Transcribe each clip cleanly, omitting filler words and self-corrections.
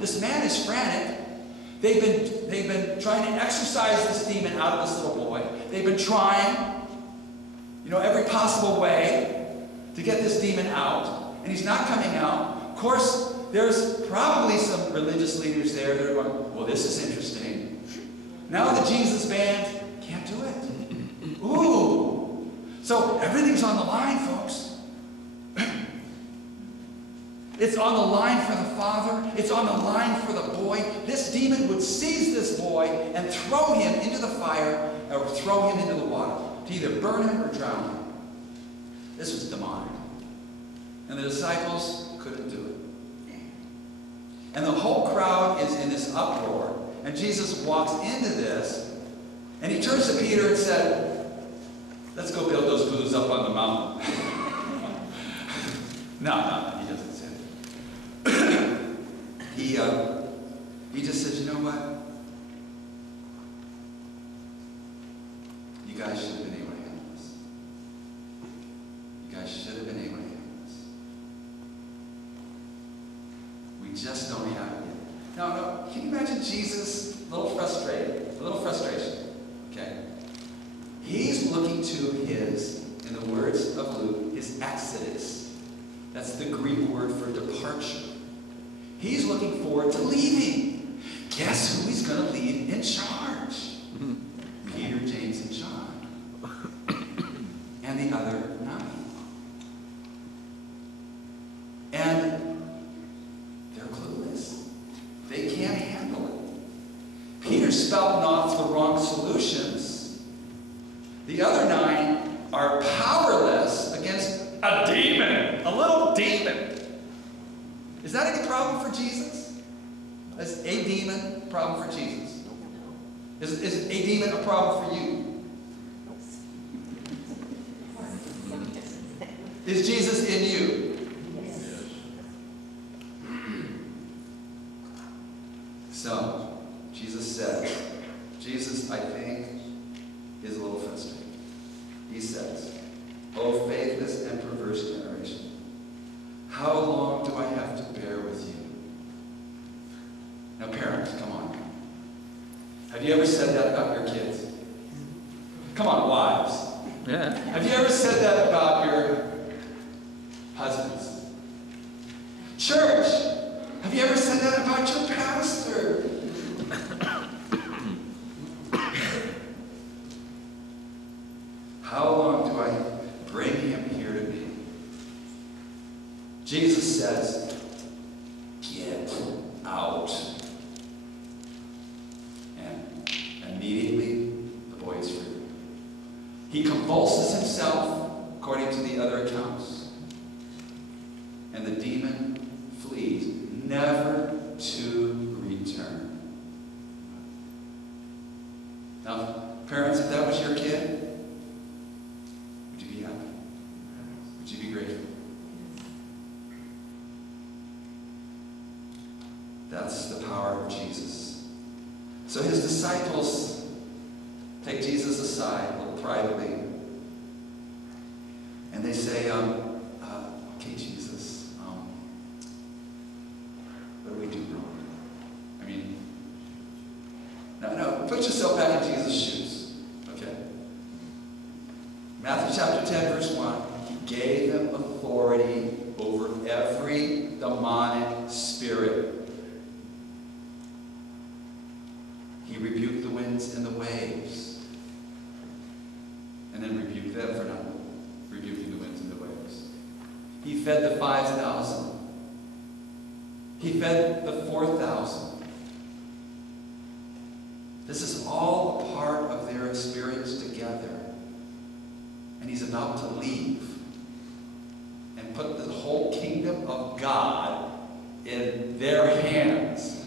This man is frantic. They've been trying to exorcise this demon out of this little boy. They've been trying, every possible way to get this demon out. And he's not coming out. Of course, there's probably some religious leaders there that are going, well, this is interesting. Now the Jesus band can't do it. Ooh. So everything's on the line, folks. It's on the line for the father. It's on the line for the boy. This demon would seize this boy and throw him into the fire or throw him into the water to either burn him or drown him. This was demonic. And the disciples couldn't do it. And the whole crowd is in this uproar. And Jesus walks into this, and he turns to Peter and said, let's go build those booths up on the mountain. No, he doesn't say that. He just says, you know what? You guys should have been able to handle this. You guys should have been able to handle this. We just don't have it yet. Now, can you imagine Jesus a little frustration, okay? He's looking to his, in the words of Luke, his Exodus. That's the Greek word for departure. He's looking forward to leaving. Guess who he's going to leave in charge? Peter, James, and John. And the other 9. And they're clueless. They can't handle it. Peter's spouting off the wrong solutions. The other 9 are powerless against a demon, a little demon. Is that any problem for Jesus? Is a demon a problem for Jesus? Is a demon a problem for you? Is Jesus in you? So, Jesus, I think, is a little frustrated. He says, "O faithless and perverse generation, how long do I have to bear with you?" Now, parents, come on. Have you ever said that about your kids? Come on, wives. Yeah. Have you ever said that about your husbands? Church, have you ever said that about your pastor? How long do I bring him here to me? Jesus says, get out. And immediately the boy is free. He convulses himself, according to the other accounts. And the demon flees, never to return. Now, parents, if that was your kid, would you be happy? Would you be grateful? That's the power of Jesus. So his disciples take Jesus aside a little privately, and they say, okay, Jesus, what do we do wrong? I mean, no, put yourself back in Jesus' shoes, okay? Matthew chapter 10, verse 1, he gave them authority over every demonic spirit. He rebuked the winds and the waves, and then rebuked them for not rebuking the winds and the waves. He fed the 5,000. He fed the 4,000. This is all a part of their experience together. And he's about to leave and put the whole kingdom of God in their hands.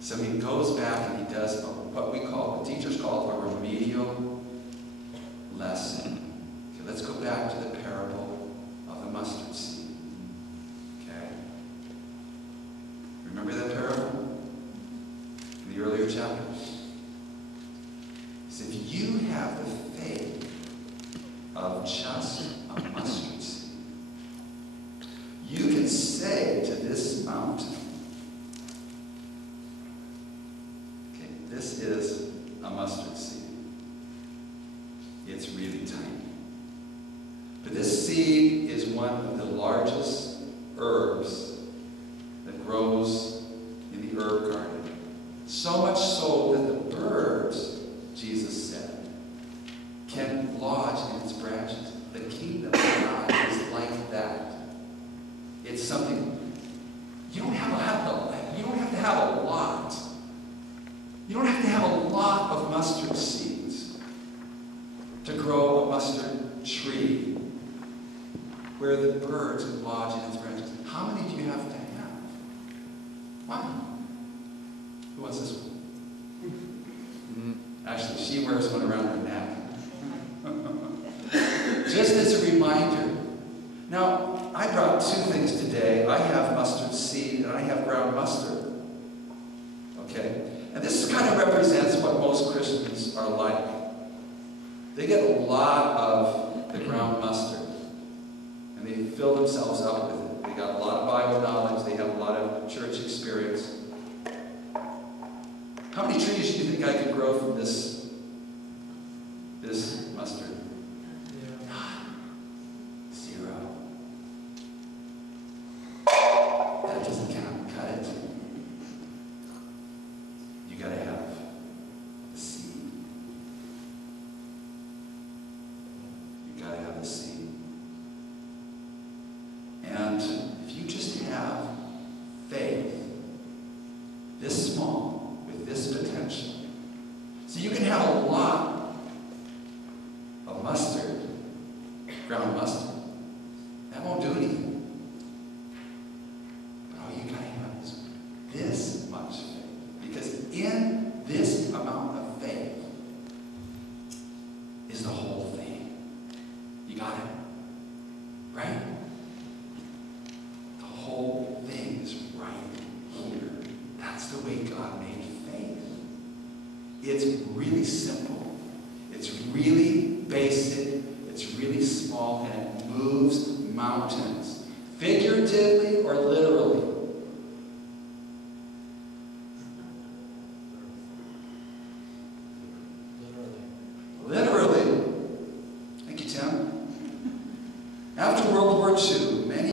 So he goes back and he does what the teachers call a remedial lesson. Okay, let's go back to the parable of the mustard seed. Okay? Remember that parable? In the earlier chapters? He said, if you have the faith of just a mustard seed, you can say to this this mountain. Okay, this is a mustard seed. It's really tiny. But this seed is one of the largest herbs that grows in the herb garden. So much so that the birds, Jesus said, can lodge in its branches. The kingdom of God is like that. It's something you don't have to have a lot. You don't have to have a lot of mustard seeds to grow a mustard tree where the birds can lodge in its branches. How many do you have to have? One. Who wants this one? Actually, she wears one around her neck. Just as a reminder. Now, I brought two things today. I have mustard seed and I have ground mustard. Okay? And this kind of represents what most Christians are like. They get a lot of the ground mustard. And they fill themselves up with it. They got a lot of Bible knowledge. They have a lot of church experience. How many trees do you think I could grow from this mustard? Zero. That doesn't cut it. You got to have the seed. You got to have the seed. And if you just have faith this small, with this potential, so you can have a lot of mustard, ground mustard. That won't do anything. But all you got to have is this much faith. Because in this amount of faith is the whole thing. You got it? Right? The whole thing is right here. That's the way God made faith. It's really simple. It's really basic. It's really small, and it moves mountains. Figuratively or literally.